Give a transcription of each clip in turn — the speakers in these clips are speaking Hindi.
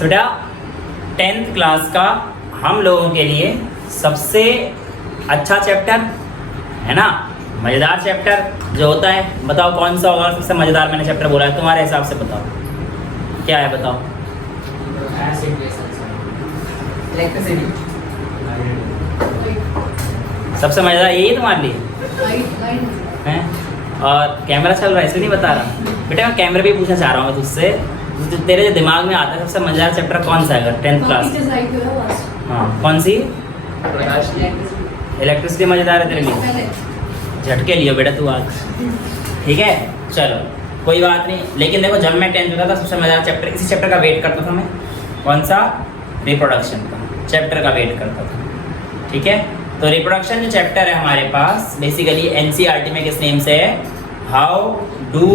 बेटा 10th क्लास का हम लोगों के लिए सबसे अच्छा चैप्टर है ना, मज़ेदार चैप्टर जो होता है। बताओ कौन सा होगा सबसे मज़ेदार, मैंने चैप्टर बोला है, तुम्हारे हिसाब से बताओ क्या है, बताओ। सबसे मज़ेदार यही है तुम्हारे लिए हैं? और कैमरा चल रहा है इसलिए नहीं बता रहा बेटा, मैं कैमरा भी पूछना चाह रहा हूँ तुझसे, तेरे जो दिमाग में आता है सबसे मज़ेदार चैप्टर कौन सा है अगर 10th क्लास? हाँ कौन सी? इलेक्ट्रिसिटी मज़ेदार है तेरे लिए, झटके लियो बेटा तू आज, ठीक है चलो कोई बात नहीं। लेकिन देखो जब मैं 10th में था सबसे मज़ेदार चैप्टर, इसी चैप्टर का वेट करता था मैं, कौन सा? रिप्रोडक्शन का चैप्टर का वेट करता था, ठीक है। तो रिप्रोडक्शन जो चैप्टर है हमारे पास बेसिकली NCERT में किस नेम से है? How do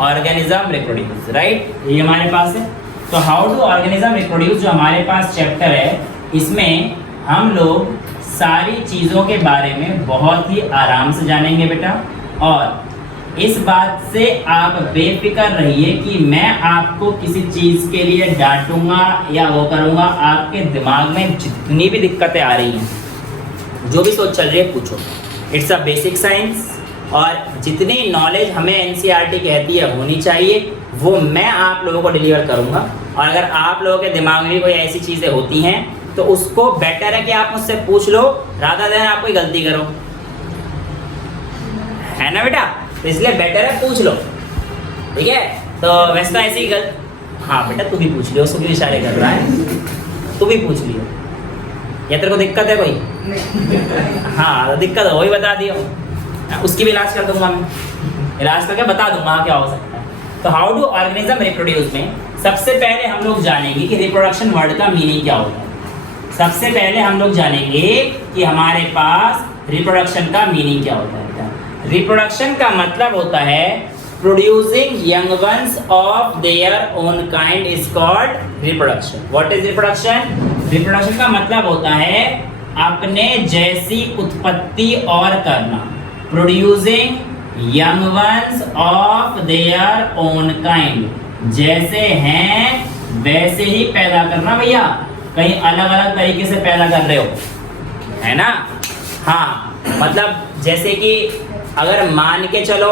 organism reproduce, right, ये हमारे पास है। तो हाउ डू ऑर्गेनिज्म रिप्रोड्यूस जो हमारे पास चैप्टर है, इसमें हम लोग सारी चीज़ों के बारे में बहुत ही आराम से जानेंगे बेटा। और इस बात से आप बेफिक्र रहिए कि मैं आपको किसी चीज़ के लिए डांटूंगा या वो करूँगा, आपके दिमाग में जितनी भी दिक्कतें आ रही हैं, जो भी सोच चल रही है पूछो, इट्स अ बेसिक साइंस। और जितनी नॉलेज हमें NCERT कहती है होनी चाहिए वो मैं आप लोगों को डिलीवर करूँगा। और अगर आप लोगों के दिमाग में भी कोई ऐसी चीज़ें होती हैं तो उसको बेटर है कि आप मुझसे पूछ लो रादर देन आप कोई गलती करो, है ना बेटा, तो इसलिए बेटर है पूछ लो, ठीक है। तो वैसे तो ऐसी ही हाँ बेटा तू भी पूछ लियो, उसको भी इशारे कर रहा है, तू भी पूछ लियो, या तेरे को दिक्कत है कोई? हाँ तो दिक्कत है वही बता दियो, उसकी भी इलाज कर दूंगा मैं, इलाज करके बता दूंगा क्या हो सकता है। तो हाउ डू ऑर्गेनिज्म रिप्रोड्यूस में सबसे पहले हम लोग जानेंगे कि रिप्रोडक्शन वर्ड का मीनिंग क्या होता है। सबसे पहले हम लोग जानेंगे कि हमारे पास रिप्रोडक्शन का मीनिंग क्या होता है। रिप्रोडक्शन का मतलब होता है producing young ones of their own kind is called reproduction. What is reproduction? Reproduction का मतलब होता है अपने जैसी उत्पत्ति और करना, producing young ones of their own kind, जैसे हैं वैसे ही पैदा करना भैया, कहीं अलग अलग तरीके से पैदा कर रहे हो, है ना। हाँ मतलब जैसे कि अगर मान के चलो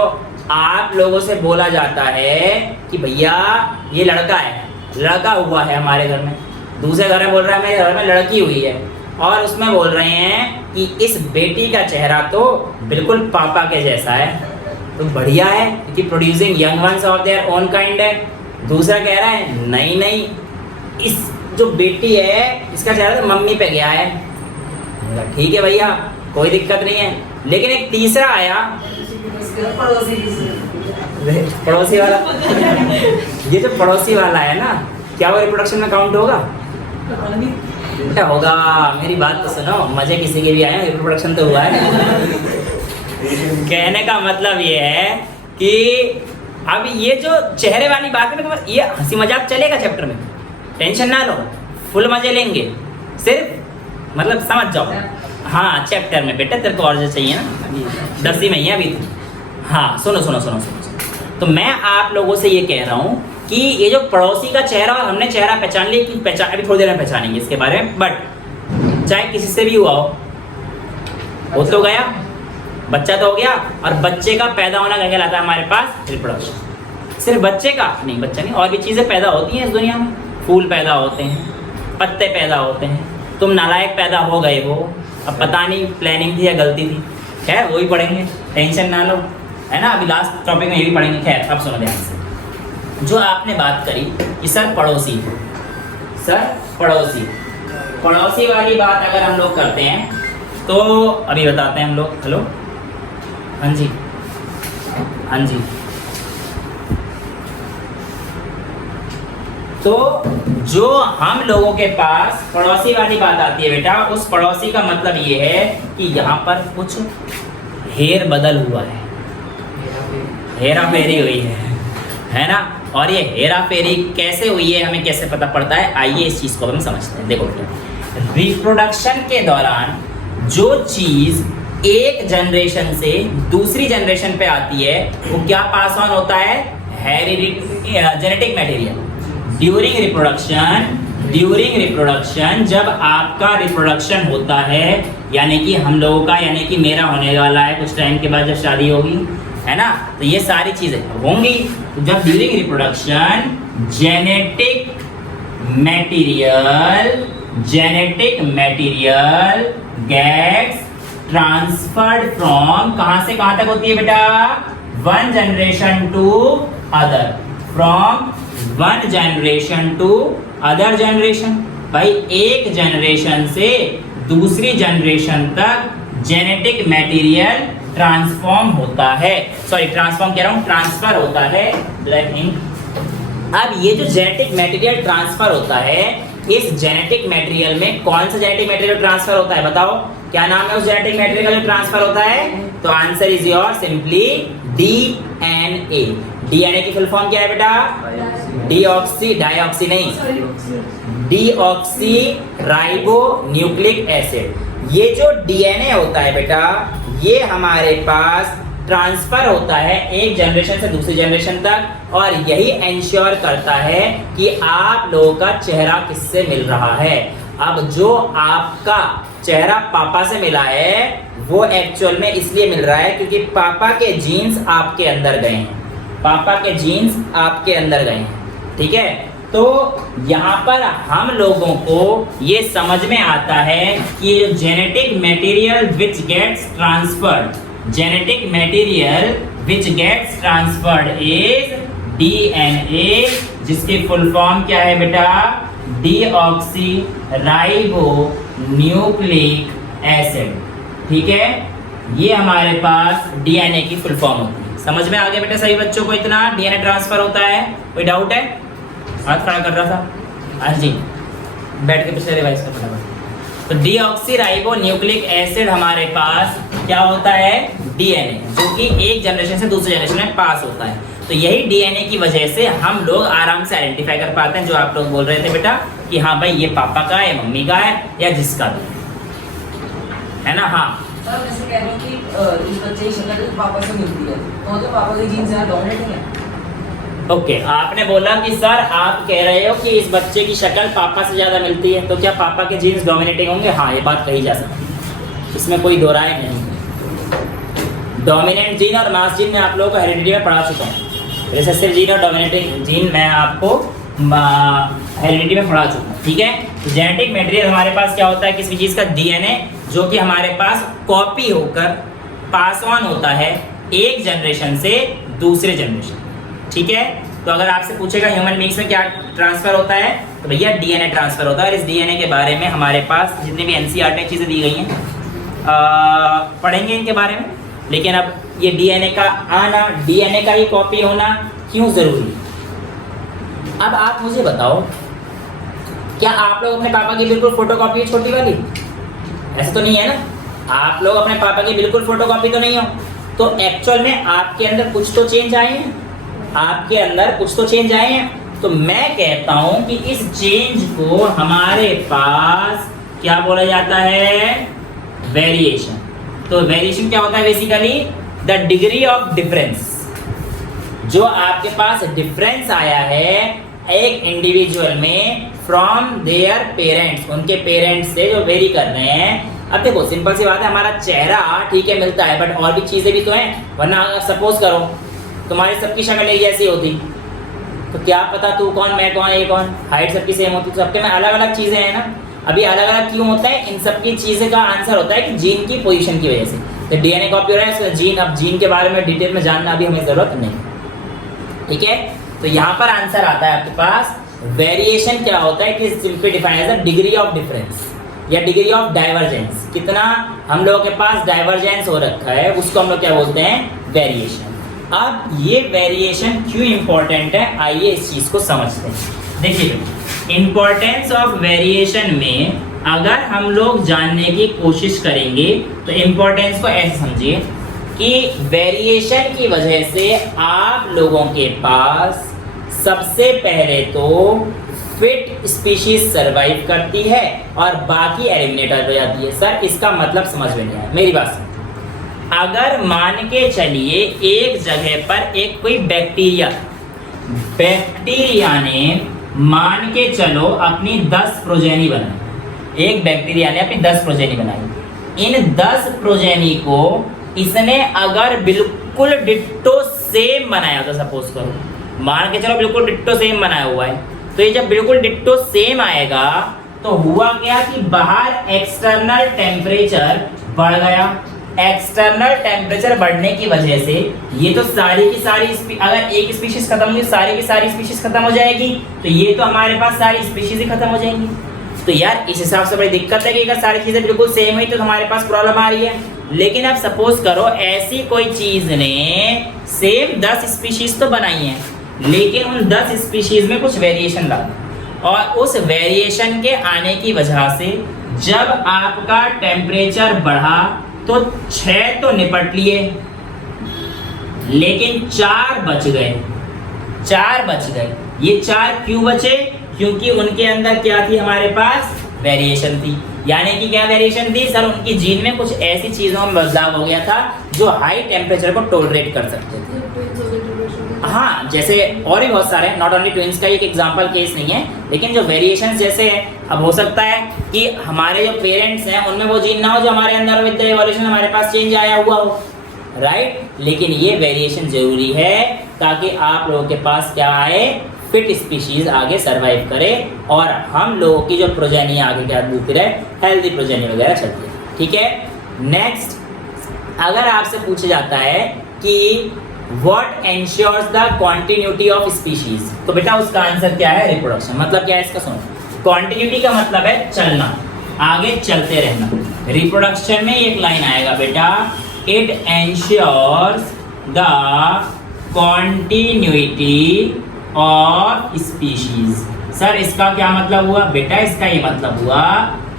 आप लोगों से बोला जाता है कि भैया ये लड़का है, लड़का हुआ है हमारे घर में, दूसरे घर में बोल रहा है मेरे घर में लड़की हुई है, और उसमें बोल रहे हैं कि इस बेटी का चेहरा तो बिल्कुल पापा के जैसा है, तो बढ़िया है क्योंकि producing young ones of their own kind है। दूसरा कह रहा है नहीं नहीं इस जो बेटी है इसका चेहरा तो मम्मी पे गया है, ठीक है भैया कोई दिक्कत नहीं है। लेकिन एक तीसरा आया पड़ोसी वाला ये जो पड़ोसी वाला है ना, क्या वो रिप्रोडक्शन में काउंट होगा? क्या होगा, मेरी बात तो सुनो, मजे किसी के भी आए, रिप्रोडक्शन तो हुआ है। कहने का मतलब ये है कि अब ये जो चेहरे वाली बात है ना, ये हंसी मजाक चलेगा चैप्टर में, टेंशन ना लो, फुल मजे लेंगे, सिर्फ मतलब समझ जाओ। हाँ चैप्टर में बेटा तेरे को और जो चाहिए ना, 10वीं में ही है अभी तो। हाँ सुनो सुनो सुनो सुनो, तो मैं आप लोगों से ये कह रहा हूँ कि ये जो पड़ोसी का चेहरा, और हमने चेहरा पहचान लिया कि पहचान अभी थोड़ी देर में पहचानेंगे इसके बारे में, बट चाहे किसी से भी हुआ हो तो गया, बच्चा तो हो गया, और बच्चे का पैदा होना क्या कहलाता है हमारे पास? रिप्रोडक्शन। सिर्फ बच्चे का नहीं, बच्चा नहीं, और भी चीज़ें पैदा होती हैं इस दुनिया में, फूल पैदा होते हैं, पत्ते पैदा होते हैं, तुम नालायक पैदा हो गए हो, अब पता नहीं प्लानिंग थी या गलती थी, खैर वो ही पढ़ेंगे, टेंशन ना लो, है ना। अभी लास्ट टॉपिक में ये भी पढ़ेंगे। खैर अब सुनो ध्यान से, जो आपने बात करी कि सर पड़ोसी पड़ोसी वाली बात अगर हम लोग करते हैं तो अभी बताते हैं हम लोग। हेलो, हाँ जी हाँ जी। तो जो हम लोगों के पास पड़ोसी वाली बात आती है बेटा, उस पड़ोसी का मतलब ये है कि यहाँ पर कुछ हेर बदल हुआ है, हेरा फेरी हुई है ना। और ये हेरा फेरी कैसे हुई है, हमें कैसे पता पड़ता है, आइए इस चीज़ को हम समझते हैं। देखो रिप्रोडक्शन के दौरान जो चीज़ एक जनरेशन से दूसरी जनरेशन पे आती है वो क्या पास ऑन होता है? Genetic material. During reproduction during reproduction, जब आपका रिप्रोडक्शन होता है, यानी कि हम लोगों का, यानी कि मेरा होने वाला है कुछ टाइम के बाद जब शादी होगी, है ना, तो ये सारी चीजें होंगी। तो जब during reproduction genetic material gets transferred from, कहां से कहां तक होती है बेटा, one generation to other, from one generation to other generation. भाई एक जनरेशन से दूसरी जनरेशन तक जेनेटिक मटेरियल ट्रांसफॉर्म होता है, सॉरी ट्रांसफॉर्म कह रहा हूं, ट्रांसफर होता है, ब्लैक इंक। अब ये जो जेनेटिक मटेरियल ट्रांसफर होता है, इस जेनेटिक मटेरियल में कौन सा जेनेटिक मटेरियल ट्रांसफर होता है, बताओ क्या नाम है उस जेनेटिक मटेरियल का जो ट्रांसफर होता है? तो answer is your simply DNA. DNA की फुल फॉर्म क्या है बेटा? डाइऑक्सी नहीं, डीऑक्सी राइबो न्यूक्लिक एसिड। ये जो डीएनए होता है बेटा, ये हमारे पास ट्रांसफर होता है एक जनरेशन से दूसरी जनरेशन तक, और यही इंश्योर करता है कि आप लोगों का चेहरा किससे मिल रहा है। अब जो आपका चेहरा पापा से मिला है, वो एक्चुअल में इसलिए मिल रहा है क्योंकि पापा के जीन्स आपके अंदर गए हैं, पापा के जीन्स आपके अंदर गए हैं, ठीक है। तो यहाँ पर हम लोगों को ये समझ में आता है कि ये जो genetic material which gets transferred, genetic material which gets transferred is DNA, जिसकी फुल फॉर्म क्या है बेटा? डीऑक्सी राइबो न्यूक्लिक एसिड, ठीक है। ये हमारे पास डीएनए की फुल फॉर्म होती है। समझ में आ गया बेटा सभी बच्चों को? इतना डीएनए ट्रांसफर होता है, कोई डाउट है? हाथ खड़ा कर रहा था आज जी, बैठ के पिछले रिवाइज कर फटाफट। तो डीऑक्सी राइबो न्यूक्लिक एसिड हमारे पास क्या होता है? डीएनए, जो कि एक जनरेशन से दूसरे जनरेशन में पास होता है। तो यही डीएनए की वजह से हम लोग आराम से आइडेंटिफाई कर पाते हैं, जो आप लोग बोल रहे थे बेटा कि हाँ भाई ये पापा का है, मम्मी का है, या जिसका भी है ना। हाँ सर, जैसे कह रहे हो कि इस बच्चे की शक्ल पापा से मिलती है, तो पापा के जीन्स यहाँ डोमिनेटिंग है। ओके, आपने बोला कि सर आप कह रहे हो कि इस बच्चे की शक्ल पापा से ज्यादा मिलती है, तो क्या पापा के जीन्स डोमिनेटिंग होंगे? हाँ, ये बात कही जा सकती है, इसमें कोई दो राय नहीं। डोमिनेंट जीन और मास जीन में आप लोगों को हेरिडिटी में पढ़ा चुका हूँ। रिसेसिव जीन और डोमिनेटिंग जीन मैं आपको हेरिडिटी में पढ़ा चुका हूँ, ठीक है। तो जेनेटिक मटेरियल हमारे पास क्या होता है? किसी चीज़ का डीएनए, जो कि हमारे पास कॉपी होकर पास ऑन होता है एक जनरेशन से दूसरे जनरेशन, ठीक है। तो अगर आपसे पूछेगा ह्यूमन बीइंग्स में क्या ट्रांसफर होता है, तो भैया डीएनए ट्रांसफर होता है। और इस डीएनए के बारे में हमारे पास जितनी भी एनसीईआरटी चीज़ें दी गई हैं, पढ़ेंगे इनके बारे में। लेकिन अब ये डीएनए का आना, डीएनए का ही कॉपी होना क्यों जरूरी? अब आप मुझे बताओ, क्या आप लोग अपने पापा की बिल्कुल फोटोकॉपी है छोटी वाली? ऐसा तो नहीं है ना, आप लोग अपने पापा की बिल्कुल फोटोकॉपी तो नहीं हो। तो एक्चुअल में आपके अंदर कुछ तो चेंज आए हैं, आपके अंदर कुछ तो चेंज आए हैं। तो मैं कहता हूं कि इस चेंज को हमारे पास क्या बोला जाता है? वेरिएशन। तो वेरिएशन क्या होता है? Basically the degree of difference, जो आपके पास डिफरेंस आया है एक इंडिविजुअल में फ्रॉम देयर पेरेंट्स, उनके पेरेंट्स से जो वेरी कर रहे हैं। अब देखो सिंपल सी बात है, हमारा चेहरा ठीक है मिलता है, बट और भी चीजें भी तो हैं। वरना सपोज करो तुम्हारी सबकी शक्ल एक जैसी होती, तो क्या पता तू कौन मैं कौन ये कौन, हाइट सबकी सेम होती, तो सबके में अलग अलग चीजें हैं ना। अभी अलग अलग क्यों होता है? इन सबकी चीजें का आंसर होता है कि जीन की पोजीशन की वजह से। तो डीएनए कॉपी हो रहा है, जीन, अब जीन के बारे में डिटेल में जानना अभी हमें जरूरत नहीं, ठीक है। तो यहाँ पर आंसर आता है आपके पास वेरिएशन क्या होता है? It is simply defined as the degree of difference या डिग्री ऑफ डाइवर्जेंस। कितना हम लोगों के पास डाइवर्जेंस हो रखा है, उसको हम लोग क्या बोलते हैं? वेरिएशन। अब ये वेरिएशन क्यों इंपॉर्टेंट है, आइए इस चीज को समझते हैं। देखिए, इंपॉर्टेंस ऑफ वेरिएशन में अगर हम लोग जानने की कोशिश करेंगे तो इंपॉर्टेंस को ऐसे समझिए कि वेरिएशन की वजह से आप लोगों के पास सबसे पहले तो फिट स्पीशीज सरवाइव करती है और बाकी एलिमिनेट हो जाती है। सर इसका मतलब समझ में नहीं आया, मेरी बात सुनिए। अगर मान के चलिए एक जगह पर एक कोई बैक्टीरिया ने मान के चलो अपनी 10 प्रोजेनी बनाई, एक बैक्टीरिया ने अपनी 10 प्रोजेनी बनाई। इन 10 प्रोजेनी को इसने अगर बिल्कुल डिट्टो सेम बनाया तो सपोज करो, मान के चलो बिल्कुल डिट्टो सेम बनाया हुआ है, तो ये जब बिल्कुल डिट्टो सेम आएगा तो हुआ क्या कि बाहर एक्सटर्नल टेम्परेचर बढ़ गया। एक्सटर्नल टेम्परेचर बढ़ने की वजह से ये तो सारी की सारी अगर एक स्पीशीज खत्म हुई सारी की सारी स्पीशीज खत्म हो जाएगी, तो ये तो हमारे पास सारी स्पीशीज ही खत्म हो जाएंगी। तो यार इस हिसाब से बड़ी दिक्कत है कि अगर सारी चीजें बिल्कुल सेम हुई तो हमारे पास प्रॉब्लम आ रही है। लेकिन अब सपोज करो ऐसी कोई चीज ने सेम 10 स्पीशीज तो बनाई है, लेकिन उन 10 स्पीशीज में कुछ वेरिएशन ला, और उस वेरिएशन के आने की वजह से जब आपका टेम्परेचर बढ़ा तो 6 तो निपट लिए, लेकिन 4 बच गए। 4 बच गए। ये 4 क्यों बचे? क्योंकि उनके अंदर क्या थी, हमारे पास वेरिएशन थी। यानी कि क्या वेरिएशन थी सर? उनकी जीन में कुछ ऐसी चीजों में बदलाव हो गया था जो हाई टेम्परेचर को टॉलरेट कर सकते थे। हाँ, जैसे और भी बहुत सारे, नॉट ओनली ट्विंस का एक एग्जांपल केस नहीं है, लेकिन जो वेरिएशंस जैसे है, अब हो सकता है कि हमारे जो पेरेंट्स हैं उनमें वो जीन ना हो जो हमारे अंदर विद द इवोल्यूशन हमारे पास चेंज आया हुआ हो, राइट। लेकिन ये वेरिएशन जरूरी है ताकि आप लोगों के पास क्या आए, फिट स्पीशीज आगे सरवाइव करे और हम लोगों की जो प्रोजेनी आगे क्या मिलती रहे, हेल्दी प्रोजेनी वगैरह चलती है। ठीक है। नेक्स्ट, अगर आपसे पूछा जाता है कि what ensures the continuity of species, तो बेटा उसका आंसर क्या है? रिप्रोडक्शन। मतलब क्या है इसका? सुनो, कॉन्टिन्यूटी का मतलब है चलना, आगे चलते रहना। रिप्रोडक्शन में एक लाइन आएगा बेटा, it ensures the continuity of species. Sir इसका क्या मतलब हुआ? बेटा इसका ये मतलब हुआ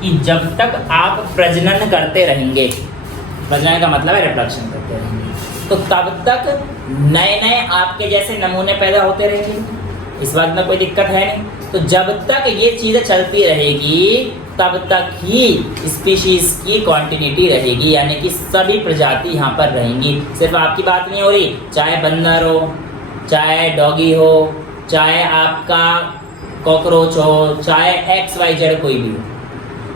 कि जब तक आप प्रजनन करते रहेंगे, प्रजनन का मतलब है रिप्रोडक्शन करते रहेंगे, तो तब तक नए नए आपके जैसे नमूने पैदा होते रहेंगे। इस बात में कोई दिक्कत है नहीं। तो जब तक ये चीज़ें चलती रहेगी तब तक ही स्पीशीज की कॉन्टिन्यूटी रहेगी, यानी कि सभी प्रजाति यहाँ पर रहेंगी। सिर्फ आपकी बात नहीं हो रही, चाहे बंदर हो, चाहे डॉगी हो, चाहे आपका कॉकरोच हो, चाहे XYZ कोई भी हो।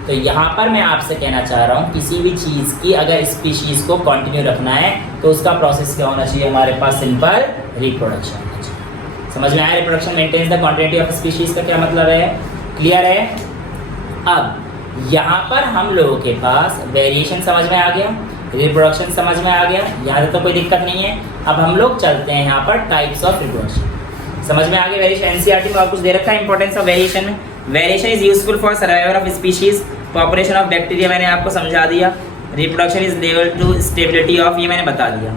तो यहाँ पर मैं आपसे कहना चाह रहा हूँ, किसी भी चीज़ की अगर स्पीशीज को कंटिन्यू रखना है तो उसका प्रोसेस क्या होना चाहिए? हमारे पास सिंपल रिप्रोडक्शन होना चाहिए। समझ में आया? Reproduction maintains the quantity of species का क्या मतलब है? क्लियर है? अब यहाँ पर हम लोगों के पास वेरिएशन समझ में आ गया, रिप्रोडक्शन समझ में आ गया, यहाँ तो कोई दिक्कत नहीं है। अब हम लोग चलते हैं यहाँ पर टाइप्स ऑफ रिप्रोडक्शन। समझ में आ गया? वेरिएशन एनसीईआरटी में और कुछ दे रखा है इंपॉर्टेंस ऑफ वेरिएशन में। Variation is useful for survival of species, population of bacteria मैंने आपको समझा दिया। Reproduction is level to stability of, ये मैंने बता दिया।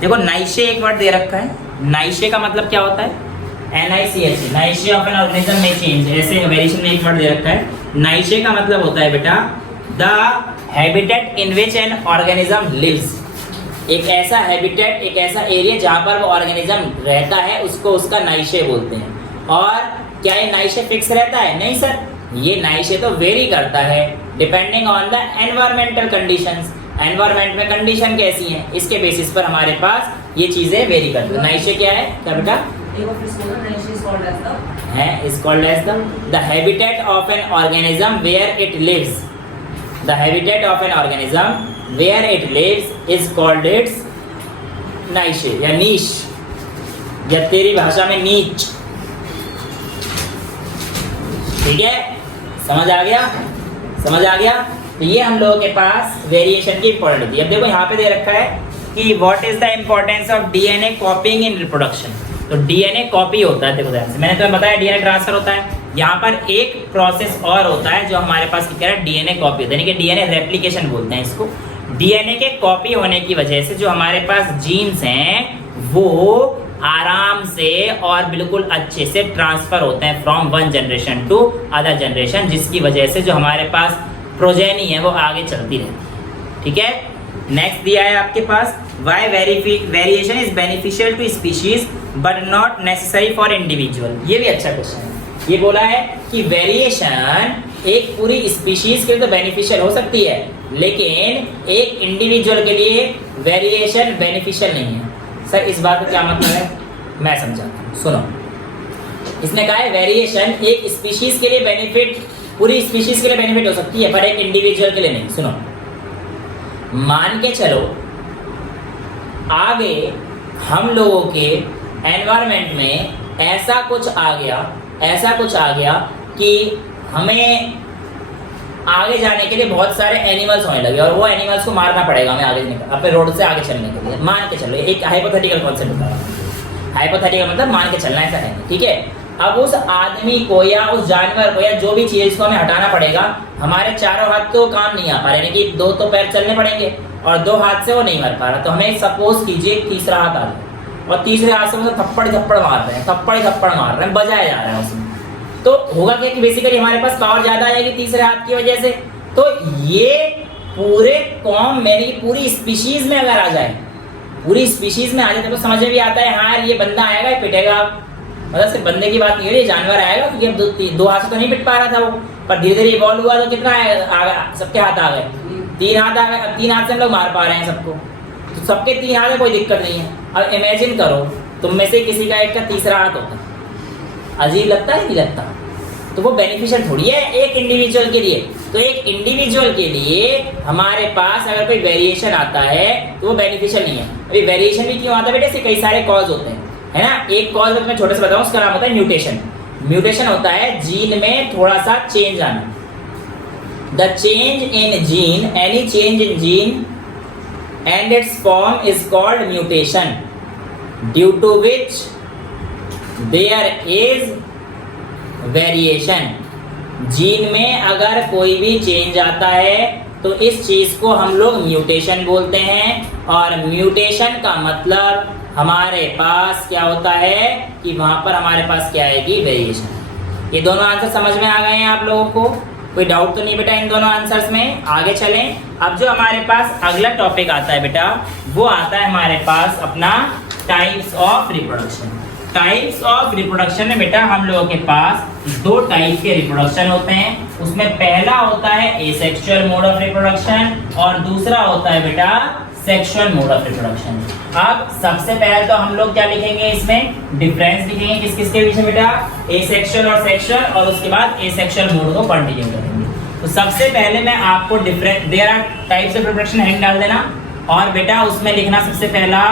देखो नाइशे एक वर्ड दे रखा है, नाइशे का मतलब क्या होता है? NICHE, नाइशे ऑफ एन ऑर्गेनिज्म में चेंज। ऐसे वेरिएशन में एक वर्ड दे रखा है, नाइशे का मतलब होता है बेटा the habitat in which an organism lives. एक ऐसा हैबिटेट, एक ऐसा एरिया जहाँ पर वो ऑर्गेनिज्म रहता है, उसको उसका नाइशे बोलते हैं। और क्या ये नाइशे फिक्स रहता है? नहीं सर, ये नाइशे तो वेरी करता है depending on the environmental conditions. Environment में कंडीशन कैसी हैं, इसके बेसिस पर हमारे पास ये चीजें वेरी करती हैं। नाइशे क्या है? क्या बेटा? is called as the habitat of an organism where it lives. The habitat of an organism where it lives is called its niche या niche, या तेरी भाषा में नीच। ठीक है, समझ आ गया? समझ आ गया? तो ये हम लोगों के पास वेरिएशन की इंपॉर्टेंट होती है। अब देखो यहाँ पे दे रखा है कि what is the importance of DNA कॉपिंग in reproduction. तो डीएनए कॉपी होता है, देखो ध्यान से, मैंने तुम्हें बताया डीएनए ट्रांसफर होता है। यहाँ पर एक प्रोसेस और होता है जो हमारे पास क्या है, डीएनए कॉपी होता है, यानी कि डीएनए रेप्लिकेशन बोलते हैं इसको। डीएनए के कॉपी होने की वजह से जो हमारे पास जीन्स हैं वो आराम से और बिल्कुल अच्छे से ट्रांसफर होते हैं from one generation to other generation, जिसकी वजह से जो हमारे पास प्रोजेनी है वो आगे चलती रहती है। ठीक है, नेक्स्ट दिया है आपके पास, why variation is beneficial to species but not necessary for individual. ये भी अच्छा क्वेश्चन है। ये बोला है कि वेरिएशन एक पूरी स्पीशीज के लिए तो बेनिफिशियल हो सकती है, लेकिन एक इंडिविजुअल के लिए वेरिएशन बेनिफिशियल नहीं है। सर इस बात का क्या मतलब है? मैं समझाता हूँ, सुनो। इसने कहा है वेरिएशन एक स्पीशीज के लिए बेनिफिट, पूरी स्पीशीज के लिए बेनिफिट हो सकती है पर एक इंडिविजुअल के लिए नहीं। सुनो, मान के चलो आगे हम लोगों के एनवायरनमेंट में ऐसा कुछ आ गया कि हमें आगे जाने के लिए बहुत सारे एनिमल्स होने लगे और वो एनिमल्स को मारना पड़ेगा हमें आगे अपने रोड से आगे चलने के लिए। मान के चलो, एक हाइपोथेटिकल कॉन्सेप्ट बता रहा हूँ। हाइपोथेटिकल मतलब मान के चलना, ऐसा है, ठीक है। अब उस आदमी को या उस जानवर को या जो भी चीज को हमें हटाना पड़ेगा, हमारे चारों हाथ तो काम नहीं आ पा रहे, यानी कि 2 तो पैर चलने पड़ेंगे और 2 हाथ से वो नहीं मर पा रहा, तो हमें सपोज कीजिए तीसरा हाथ आ गया और तीसरे हाथ से मतलब थप्पड़ मार रहे हैं, बजाया जा रहा है उसमें, तो होगा क्या कि बेसिकली हमारे पास पावर ज्यादा आएगी तीसरे हाथ की वजह से। तो ये पूरे कॉम में, पूरी स्पीशीज में अगर आ जाए, पूरी स्पीशीज में आ जाए तो समझ में भी आता है हाँ ये बंदा आएगा ये पिटेगा, मतलब सिर्फ बंदे की बात नहीं हो रही, जानवर आएगा, क्योंकि अब 2 हाथ से तो नहीं पिट पा रहा था वो, पर धीरे धीरे इवॉल्व हुआ तो कितना आएगा, सबके हाथ आ गए, 3 हाथ आ गए। अब 3 हाथ से हम लोग मार पा रहे हैं सबको, तो सबके 3 हाथ में कोई दिक्कत नहीं है। अब इमेजिन करो तुम में से किसी का एक का तीसरा हाथ होता, अजीब लगता है नहीं लगता? तो वो बेनिफिशियल थोड़ी है एक इंडिविजुअल के लिए। तो एक इंडिविजुअल के लिए हमारे पास अगर कोई वेरिएशन आता है तो वो बेनिफिशियल नहीं है। अभी वेरिएशन भी क्यों आता है बेटे, इसके कई सारे कॉज होते हैं, है ना। एक कॉज मैं छोटे से बताऊं, उसका नाम होता है म्यूटेशन। म्यूटेशन होता है जीन में थोड़ा सा चेंज आना। The change in gene, any change in gene and its form is called mutation, due to which there is variation. Gene में अगर कोई भी चेंज आता है तो इस चीज को हम लोग म्यूटेशन बोलते हैं। और म्यूटेशन का मतलब हमारे पास क्या होता है कि वहां पर हमारे पास क्या आएगी, वेरिएशन। ये दोनों आंसर समझ में आ गए हैं आप लोगों को? कोई डाउट तो नहीं बेटा इन दोनों आंसर्स में? आगे चलें। अब जो हमारे पास अगला टॉपिक आता है बेटा, वो आता है हमारे पास अपना types of reproduction. Types of reproduction में बेटा हम लोगों के पास 2 टाइप के रिप्रोडक्शन होते हैं। उसमें पहला होता है एसेक्सुअल मोड ऑफ रिप्रोडक्शन और दूसरा होता है बेटा सेक्सुअल मोड ऑफ रिप्रोडक्शन। अब सबसे पहले तो हम लोग क्या लिखेंगे, इसमें डिफरेंस लिखेंगे किस किस के बीच में बेटा, एसेक्सुअल और सेक्सुअल, और उसके बाद एसेक्सुअल मोड को कंटिन्यू करेंगे। तो सबसे पहले मैं आपको difference, there are types of reproduction head डाल देना और बेटा उसमें लिखना सबसे पहला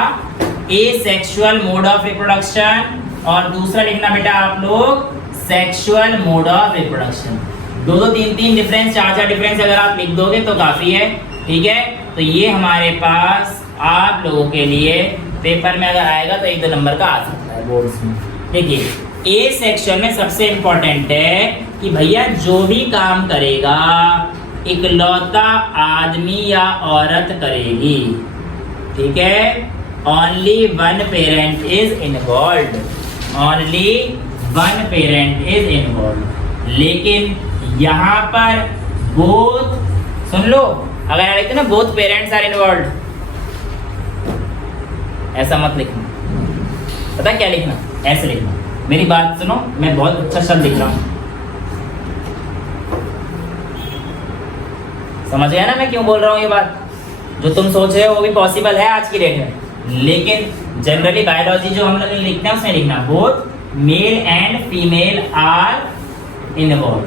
एसेक्सुअल मोड ऑफ रिप्रोडक्शन और दूसरा लिखना बेटा आप लोग sexual mode of reproduction. 2-2, 3-3 difference, 4-4 difference अगर आप लिख दोगे तो काफी है, ठीक है। तो ये हमारे पास आप लोगों के लिए पेपर में अगर आएगा तो 1-2 नंबर का आ सकता है बोर्ड्स में। देखिए ए सेक्शन में सबसे इम्पोर्टेंट है कि भैया जो भी काम करेगा इकलौता आदमी या औरत करेगी, ठीक है। Only 1 parent is involve, only 1 parent is involve. लेकिन यहाँ पर बोथ, सुन लो, अगर यहाँ लिखते ना बोथ पेरेंट्स आर इन्वॉल्व, ऐसा मत लिखना। पता क्या लिखना, ऐसे लिखना। मेरी बात सुनो, मैं बहुत अच्छा शब्द लिख रहा हूँ, समझ गया ना मैं क्यों बोल रहा हूँ ये बात? जो तुम सोच रहे हो वो भी पॉसिबल है आज की डेट में, लेकिन जनरली बायोलॉजी जो हम लोग लिखते हैं उसमें लिखना both male and female are involve,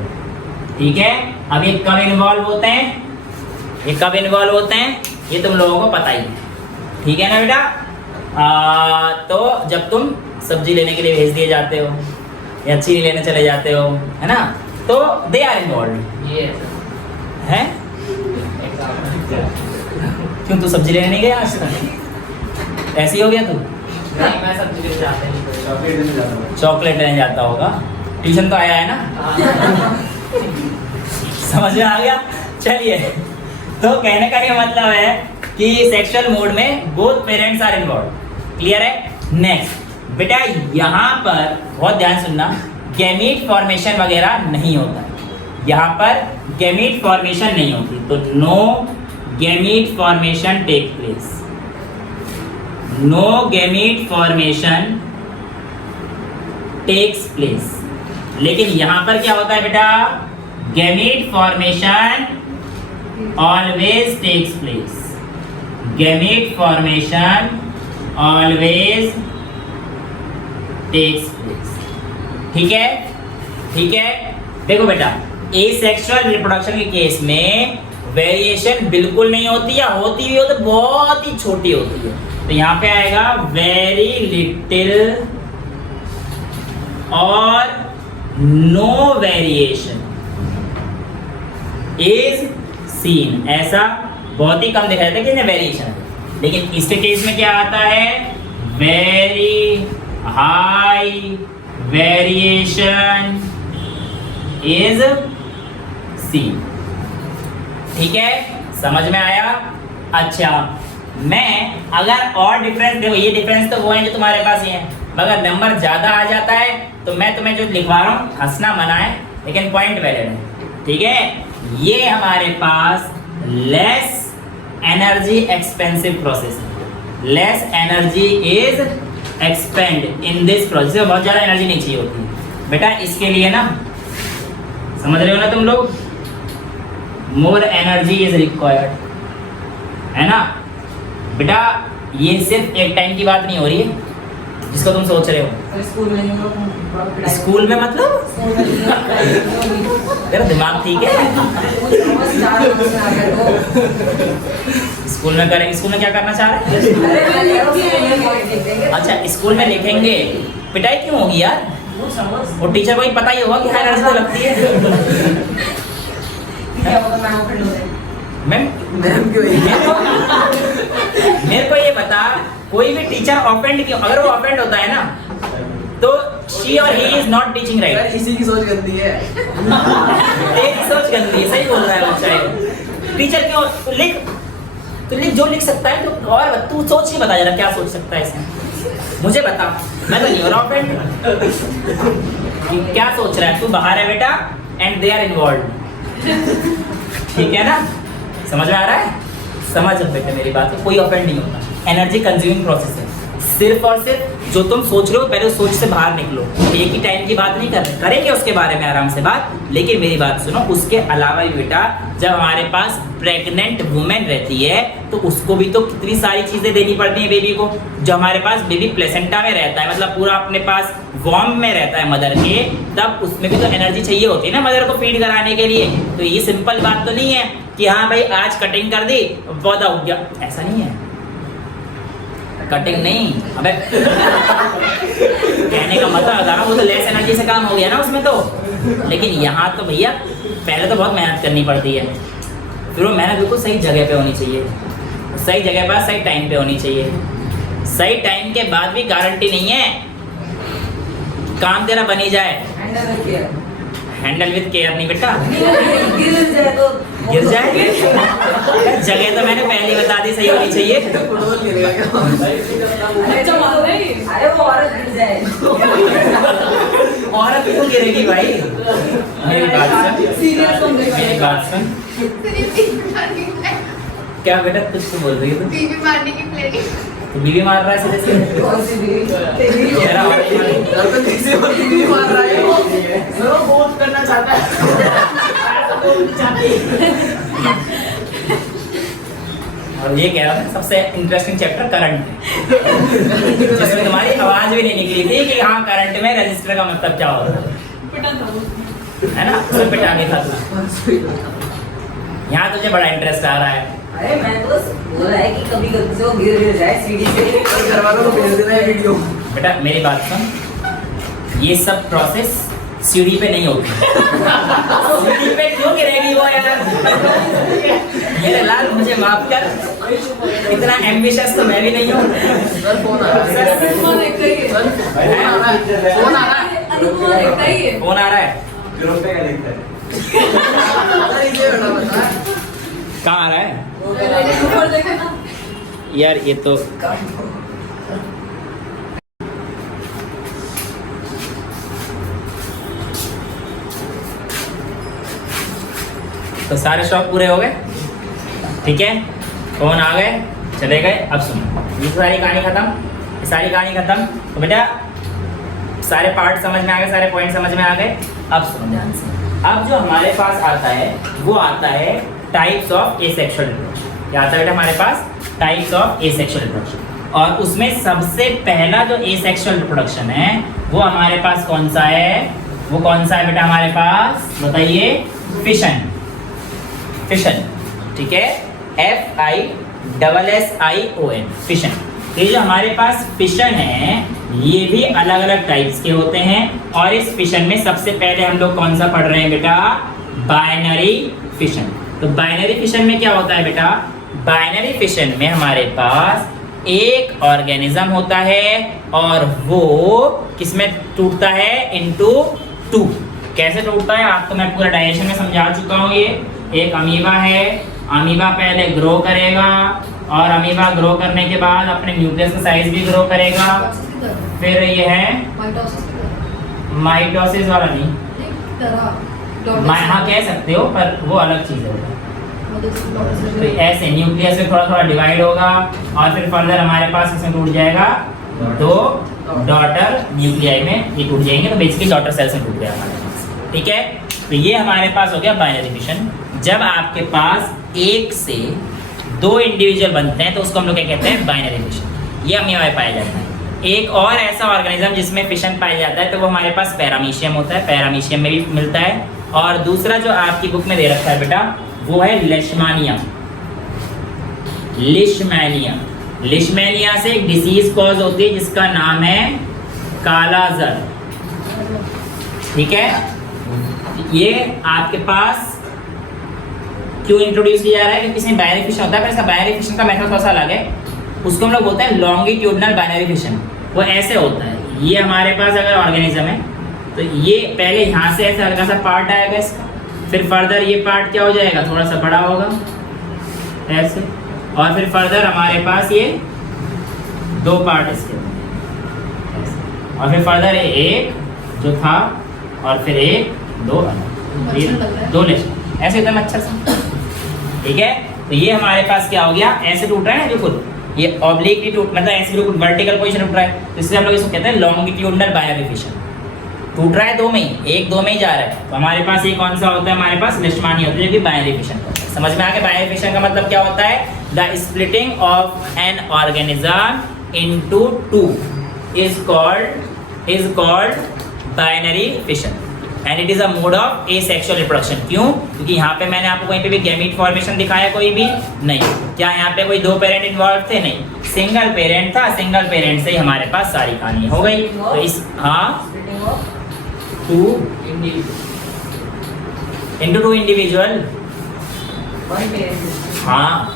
ठीक है। अब ये कब इन्वॉल्व होते हैं, ये कब इन्वॉल्व होते हैं ये तुम लोगों को पता ही है, ठीक है ना बेटा। तो जब तुम सब्जी लेने के लिए भेज दिए जाते हो या चीनी लेने चले जाते हो, है ना, तो दे आर इन्वॉल्व। ये है क्यों तू सब्जी लेने नहीं गया आज तक? ऐसे ही हो गया तू? नहीं, मैं सब्जी लेने जाता नहीं, चॉकलेट लेने जाता होगा, ट्यूशन तो आया है ना। समझ में आ गया? चलिए, तो कहने का ये मतलब है कि सेक्सुअल मोड में both parents are involve, clear है। नेक्स्ट बेटा यहाँ पर बहुत ध्यान सुनना, गैमीट फॉर्मेशन वगैरह नहीं होता है, यहाँ पर गैमीट फॉर्मेशन नहीं होती, तो no gamete formation take place, no gamete formation takes place. लेकिन यहाँ पर क्या होता है बेटा, gamete formation always takes place, gamete formation always takes place. ठीक है, ठीक है। देखो बेटा, एसेक्सुअल रिप्रोडक्शन के केस में वेरिएशन बिल्कुल नहीं होती, या होती भी हो तो बहुत ही छोटी होती है। तो यहाँ पे आएगा वेरी लिटिल और नो वेरिएशन इज सीन। ऐसा बहुत ही कम दिखाई देता है कि वेरिएशन है। लेकिन इसके केस में क्या आता है, very high variation is seen. ठीक है, समझ में आया? अच्छा, मैं अगर और डिफरेंस, देखो ये डिफरेंस तो वो है जो तुम्हारे पास ही है, मगर नंबर ज्यादा आ जाता है तो मैं तुम्हें जो लिखवा रहा हूँ हंसना मना है, लेकिन पॉइंट वैलिड है। ठीक है, ये हमारे पास लेस एनर्जी एक्सपेंसिव प्रोसेस है। Less energy is expand in this process. बहुत ज्यादा एनर्जी नहीं चाहिए होती बेटा इसके लिए ना, समझ रहे हो ना तुम लोग? मोर एनर्जी इज रिक्वायर्ड, है ना बेटा? ये सिर्फ एक टाइम की बात नहीं हो रही है जिसको तुम सोच रहे हो। स्कूल में हम लोग स्कूल में मतलब तेरा दिमाग ठीक है? स्कूल में करेंगे, स्कूल में क्या करना चाह रहे हैं? अच्छा, स्कूल में लिखेंगे। पिटाई क्यों होगी यार? वो टीचर को ही पता ही होगा कि हाई एनर्जी तो लगती है। मैम क्यों? मेरे को ये बता, कोई भी टीचर ऑफेंड क्यों? अगर वो ऑफेंड होता है ना तो शी और he is not teaching right. इसी की सोच गंदी है। तेरी सोच गंदी है, सही बोल रहा है बच्चा। टीचर क्यों? तो लिख जो लिख सकता है। तो और तू सोच के बता जरा, क्या सोच सकता है इसमें? मुझे बता, मैं तो नहीं हो रहा ऑफेंड। क्या सोच रहा है? तू बाहर है बेटा एंड दे आर इन्वॉल्व। ठीक है ना? समझ में आ रहा है? समझ बेटे मेरी बात को, कोई ऑफेंड नहीं होता। एनर्जी कंज्यूमिंग प्रोसेस है। सिर्फ और सिर्फ जो तुम सोच रहे हो पहले सोच से बाहर निकलो। एक ही टाइम की बात नहीं कर रहे, करेंगे उसके बारे में आराम से बात, लेकिन मेरी बात सुनो। उसके अलावा भी बेटा जब हमारे पास प्रेग्नेंट वुमेन रहती है तो उसको भी तो कितनी सारी चीजें देनी पड़ती है बेबी को। जो हमारे पास बेबी प्लेसेंटा में रहता है, मतलब पूरा अपने पास वॉर्म में रहता है मदर के, तब उसमें भी तो एनर्जी चाहिए होती है ना मदर को फीड कराने के लिए। तो ये सिंपल बात तो नहीं है कि हाँ भाई आज कटिंग कर दी पौधा उग गया, ऐसा नहीं है। कटिंग नहीं, अबे कहने का मतलब बता रहा हूँ, वो तो लेस एनर्जी से काम हो गया ना उसमें तो। लेकिन यहाँ तो भैया पहले तो बहुत मेहनत करनी पड़ती है, फिर वो मेहनत बिल्कुल सही जगह पे होनी चाहिए, सही जगह पर सही टाइम पे होनी चाहिए। सही टाइम के बाद भी गारंटी नहीं है काम तेरा बनी जाए। हैंडल विद केयर नहीं बेटा, गिर जाए जगह तो मैंने पहले बता दी सही होनी चाहिए। अरे वो औरत गिर जाए। औरत क्यों गिरेगी भाई? मेरी बात सुन। क्या बेटा कुछ तो बोल रही है? बीवी मारने की प्लानिंग। तो बीवी मार रहा है सीधे कौन सी बीवी? तेरी। तेरा औरत मार रहा है वो बहुत करना चाहता है। और ये कह रहा था सबसे इंटरेस्टिंग चैप्टर करंट है, जिसमें तुम्हारी आवाज भी नहीं निकली थी कि हाँ करंट में रजिस्टर का मतलब क्या होता है ना? उसमें पिटा नहीं था तू। यहाँ तुझे बड़ा इंटरेस्ट आ रहा है। अरे मैं तो बोल रहा है कि कभी गलती से वो गिर जाए सीढ़ी से। घर वालों को भेज देना है वीडियो। बेटा मेरी बात सुन, ये सब प्रोसेस सीढ़ी पे नहीं होती। सीढ़ी पे क्यों गिरेगी वो यार? मेरे लाल मुझे माफ कर, इतना एम्बिशियस तो मैं भी नहीं हूँ। सर फोन आ रहा है। फोन एक ही है। फोन आ रहा है। अनुपमा एक ही है। फोन आ रहा है? कहाँ आ रहा है ऊपर देखो ना। यार? ये तो सारे शौक पूरे हो गए। ठीक है, फोन आ गए, चले गए। अब सुनो, ये सारी कहानी खत्म, ये सारी कहानी खत्म। तो बेटा सारे पार्ट समझ में आ गए, सारे पॉइंट समझ में आ गए। अब सुनो ध्यान से। अब जो हमारे पास आता है वो आता है टाइप्स ऑफ एसेक्सुअल रिप्रोडक्शन। क्या आता है बेटा हमारे पास? Types of asexual reproduction. और उसमें सबसे पहला जो एसेक्सुअल रिप्रोडक्शन है वो हमारे पास कौन सा है? वो कौन सा है बेटा हमारे पास? बताइए। फिशन। फिशन, ठीक है, FISSION, फिशन। तो ये जो हमारे पास फिशन है ये भी अलग अलग टाइप्स के होते हैं और इस फिशन में सबसे पहले हम लोग कौन सा पढ़ रहे हैं बेटा? Binary fission. तो बाइनरी फिशन में क्या होता है बेटा? बाइनरी फिशन में हमारे पास एक ऑर्गेनिज्म होता है और वो किसमें टूटता है? Into two. कैसे टूटता है आपको मैं पूरा डायरेक्शन में समझा चुका हूँ। ये एक अमीबा है, अमीबा पहले ग्रो करेगा और अमीबा ग्रो करने के बाद अपने न्यूक्लियस का साइज भी ग्रो करेगा। फिर ये है माइटोसिस वाला नहीं, हाँ कह सकते हो पर वो अलग चीज़ है। तो ऐसे न्यूक्लियस में थोड़ा थोड़ा डिवाइड होगा और फिर फर्दर हमारे पास इसमें टूट जाएगा दो डॉटर न्यूक्लियाई में ये टूट जाएंगे। तो बेसिकली डॉटर सेल्स में टूट गया हमारे पास, ठीक है। तो ये हमारे पास हो गया बाइनरी फिशन। जब आपके पास एक से दो इंडिविजुअल बनते हैं तो उसको हम लोग क्या कहते हैं? Binary fission. ये अमीबा में पाया जाता है। एक और ऐसा ऑर्गेनिज्म जिसमें फिशन पाया जाता है तो वो हमारे पास पैरामीशियम होता है, पैरामीशियम में भी मिलता है। और दूसरा जो आपकी बुक में दे रखा है बेटा वो है लेशमानिया। लिशमैनिया, लिशमैनिया से एक डिसीज कॉज होती है जिसका नाम है कालाजार, ठीक है। ये आपके पास क्यों इंट्रोड्यूस किया जा रहा है? क्योंकि इसमें बाइनरी फिशन होता है पर इसका बाइनरी फिशन का मेथड थोड़ा सा अलग है। उसको हम लोग बोलते हैं लॉन्गिट्यूडनल बाइनरी फिशन। वो ऐसे होता है, ये हमारे पास अगर ऑर्गेनिज्म है तो ये पहले यहाँ से ऐसा हल्का सा पार्ट आएगा इसका, फिर फर्दर ये पार्ट क्या हो जाएगा? थोड़ा सा बड़ा होगा ऐसे, और फिर फर्दर हमारे पास ये दो पार्ट इसके ऐसे, और फिर फर्दर एक जो था और फिर एक दो दो लेशन ऐसे एकदम अच्छा सा, ठीक है। तो ये हमारे पास क्या हो गया? ऐसे टूट रहा है बिल्कुल, ये ऑब्लिकली टूट मतलब ऐसे बिल्कुल वर्टिकल पोजीशन टूट रहा है। तो इसलिए हम लोग इसको कहते हैं लॉन्गिट्यूडनल बाइनरी फिशन। टूट रहा है दो में ही, एक दो में ही जा रहा है। तो हमारे पास ये कौन सा होता है? हमारे पास लिशमानी होता है जो कि बाइनरी फिशन होता है। समझ में आ गया बाइनरी फिशन का मतलब क्या होता है? The splitting of an organism into two is called binary fission and it is a mode of asexual reproduction. क्यों? क्योंकि यहाँ पे मैंने आपको कहीं पे भी गैमीट फॉर्मेशन दिखाया कोई भी नहीं। क्या यहाँ पे कोई दो पेरेंट इन्वॉल्व थे? नहीं, सिंगल पेरेंट था। सिंगल पेरेंट से ही हमारे पास सारी कहानी हो गई। तो इस टू इंटू टू इंडिविजुअल, हाँ,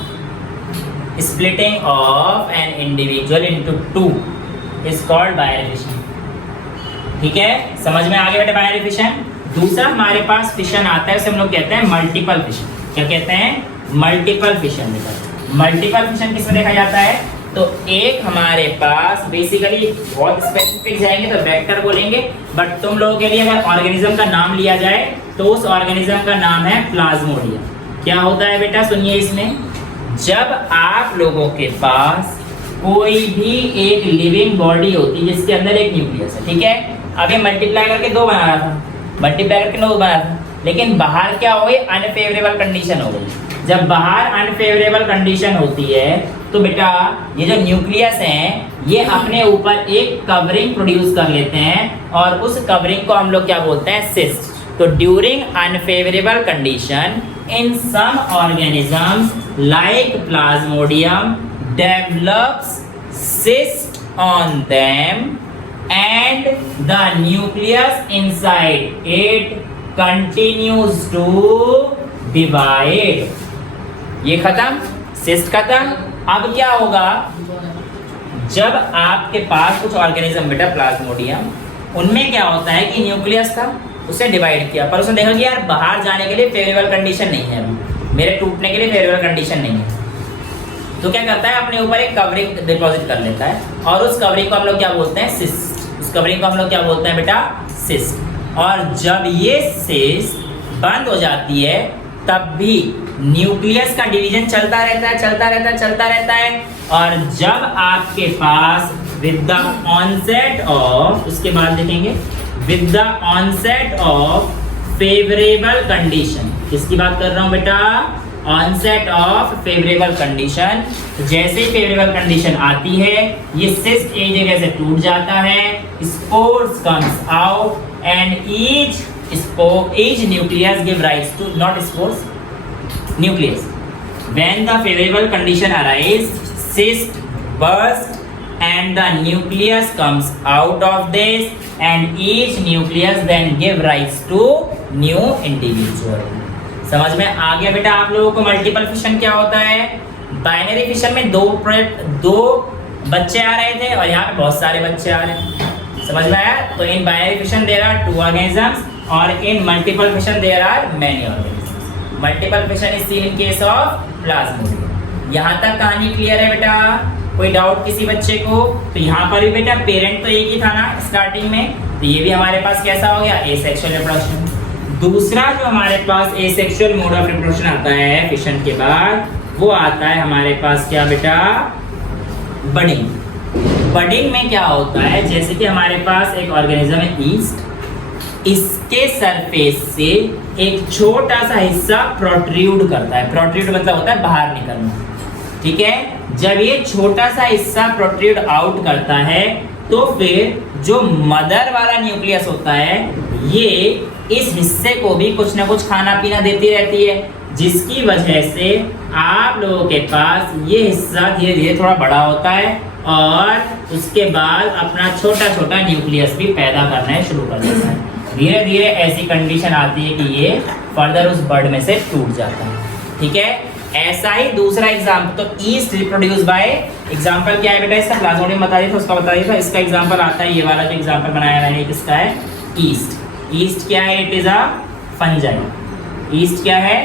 splitting of an individual into two is called binary fission, ठीक है। समझ में आ गया बेटा बाइनरी फिशन। दूसरा हमारे पास फिशन आता है उसे हम लोग कहते हैं मल्टीपल फिशन। क्या कहते हैं? Multiple fission. मल्टीपल फिशन किसमें देखा जाता है? तो एक हमारे पास बेसिकली बहुत स्पेसिफिक जाएंगे तो वेक्टर बोलेंगे, बट तुम लोगों के लिए अगर ऑर्गेनिज्म का नाम लिया जाए तो उस ऑर्गेनिज्म का नाम है प्लाज्मोडियम। क्या होता है बेटा? सुनिए, इसमें जब आप लोगों के पास कोई भी एक लिविंग बॉडी होती है जिसके अंदर एक न्यूक्लियस है, ठीक है। अब ये मल्टीप्लाई करके दो बना रहा था, मल्टीप्लाई करके दो बना था, लेकिन बाहर क्या हो गई? अनफेवरेबल कंडीशन हो गई। जब बाहर अनफेवरेबल कंडीशन होती है तो बेटा ये जो न्यूक्लियस हैं ये अपने ऊपर एक कवरिंग प्रोड्यूस कर लेते हैं और उस कवरिंग को हम लोग क्या बोलते हैं? सिस्ट। तो during unfavourable condition in some organisms like plasmodium develops cyst on them and the nucleus inside it continues to divide। ये खत्म, cyst खत्म। अब क्या होगा? जब आपके पास कुछ ऑर्गेनिज्म बेटा प्लाज्मोडियम, उनमें क्या होता है कि न्यूक्लियस था, उसे डिवाइड किया, पर उसने देखा कि यार बाहर जाने के लिए फेवरेबल कंडीशन नहीं है, अभी मेरे टूटने के लिए फेवरेबल कंडीशन नहीं है। तो क्या करता है? अपने ऊपर एक कवरिंग डिपॉजिट कर लेता है और उस कवरिंग को हम लोग क्या बोलते हैं? सिस्ट। उस कवरिंग को हम लोग क्या बोलते हैं बेटा? सिस्ट। और जब ये सिस्ट बंद हो जाती है तब भी न्यूक्लियस का डिवीजन चलता रहता है, चलता रहता है, चलता रहता है। और जब आपके पास विद द ऑनसेट ऑफ, उसके बाद देखेंगे, with the onset of favourable condition, किसकी बात कर रहा हूं बेटा? ऑनसेट ऑफ फेवरेबल कंडीशन, जैसे ही फेवरेबल कंडीशन आती है ये सिस्ट एक जगह से टूट जाता है, spores comes out and each nucleus give rise to not spores nucleus. When the favourable condition arise cyst burst and the nucleus comes out of this and each nucleus then give rise to new individual। समझ में आ गया बेटा आप लोगों को मल्टीपल फिशन क्या होता है? बाइनरी फिशन में दो बच्चे आ रहे थे और यहाँ पे बहुत सारे बच्चे आ रहे हैं, समझ में आया? तो in binary fission there are 2 organisms और in multiple fission there are many organisms। Multiple fission is seen in case of plasmodium. यहाँ तक कहानी क्लियर है बेटा? कोई डाउट किसी बच्चे को? तो यहाँ पर भी बेटा पेरेंट तो एक ही था ना स्टार्टिंग में, तो ये भी हमारे पास कैसा हो गया? Asexual reproduction. दूसरा जो हमारे पास एसेक्सुअल मोड ऑफ रिप्रोडक्शन आता है फिशन के बाद, वो आता है हमारे पास क्या बेटा? बडिंग। बडिंग में क्या होता है? जैसे कि हमारे पास एक ऑर्गेनिज्म है ईस्ट, इसके सरफेस से एक छोटा सा हिस्सा प्रोट्रूड करता है। प्रोट्रूड मतलब होता है बाहर निकलना, ठीक है? जब ये छोटा सा हिस्सा प्रोट्रूड आउट करता है तो फिर जो मदर वाला न्यूक्लियस होता है ये इस हिस्से को भी कुछ ना कुछ खाना पीना देती रहती है, जिसकी वजह से आप लोगों के पास ये हिस्सा धीरे धीरे थोड़ा बड़ा होता है और उसके बाद अपना छोटा छोटा न्यूक्लियस भी पैदा करना शुरू कर देता है। धीरे धीरे ऐसी कंडीशन आती है कि ये फर्दर उस बर्ड में से टूट जाता है, ठीक है? ऐसा ही दूसरा एग्जाम्पल, तो ईस्ट रिप्रोड्यूस बाय, एग्जाम्पल क्या है बेटा इसका? प्लाज्मोडियम बता दिया था, उसका बता दिया था। इसका एग्जाम्पल आता है ये वाला जो एग्जाम्पल बनाया मैंने, किसका है? ईस्ट। ईस्ट क्या है? It is a fungi. East क्या है?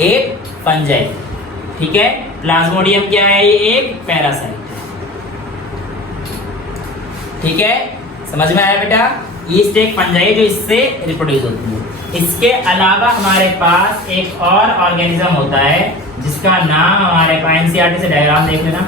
एक फंजाई, ठीक है? प्लाज्मोडियम क्या है? ये एक पैरासाइट, ठीक है? समझ में आया बेटा? ईस्ट एक फंजाई जो इससे रिप्रोड्यूस होती है। इसके अलावा हमारे पास एक और ऑर्गेनिज्म होता है जिसका नाम हमारे पास एनसीईआरटी से डायग्राम देख लेना,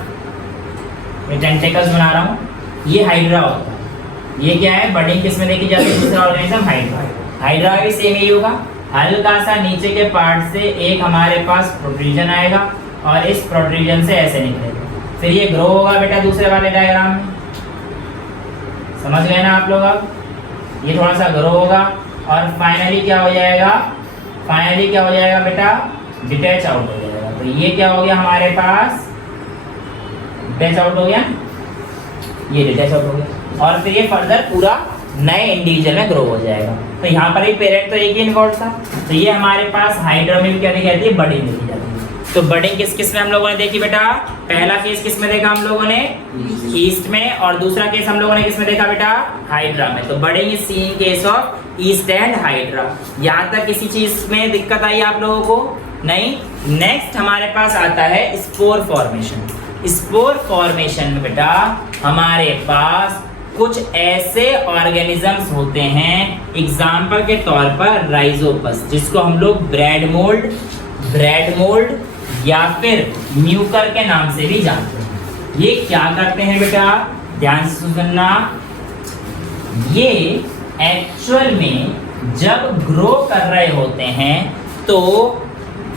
मैं टेंटेकल्स बना रहा हूँ। ये हाइड्रा होता है। ये क्या है? बडिंग किसमें देखी जाती है? दूसरा ऑर्गेनिज्म हाइड्रा। हाइड्रा भी सेम ही होगा, हल्का सा नीचे के पार्ट से एक हमारे पास प्रोट्रूजन आएगा और इस प्रोट्रूजन से ऐसे निकलेगा, फिर ये ग्रो होगा बेटा दूसरे वाले डायग्राम में। समझ गए ना आप लोग? अब ये थोड़ा सा ग्रो होगा और फाइनली क्या हो जाएगा? फाइनली क्या हो जाएगा बेटा? डिटैच आउट हो जाएगा। तो ये क्या हो गया हमारे पास? डिटैच आउट हो गया, ये डिटैच आउट हो गया और फिर ये फर्दर पूरा नए इंडिविजुअल में ग्रो हो जाएगा। तो यहाँ पर ही पेरेंट तो एक ही इन्वॉल्व था। तो ये हमारे पास हाइड्रा में क्या देखी जाती है? बडिंग देखी जाती है। तो बडिंग किस किस में हम लोगों ने देखी बेटा? पहला केस किस में देखा हम लोगों ने? ईस्ट में। और दूसरा केस हम लोगों ने किस में देखा बेटा? हाइड्रा में। तो budding is seen case of east and hydra. यहाँ तक किसी चीज में दिक्कत आई आप लोगों को? नहीं। नेक्स्ट हमारे पास आता है स्पोर फॉर्मेशन। स्पोर फॉर्मेशन में बेटा हमारे पास कुछ ऐसे ऑर्गेनिजम्स होते हैं, एग्जाम्पल के तौर पर राइजोपस, जिसको हम लोग ब्रेड मोल्ड या फिर म्यूकर के नाम से भी जानते हैं। ये क्या करते हैं बेटा? ध्यान से सुनना। ये एक्चुअल में जब ग्रो कर रहे होते हैं तो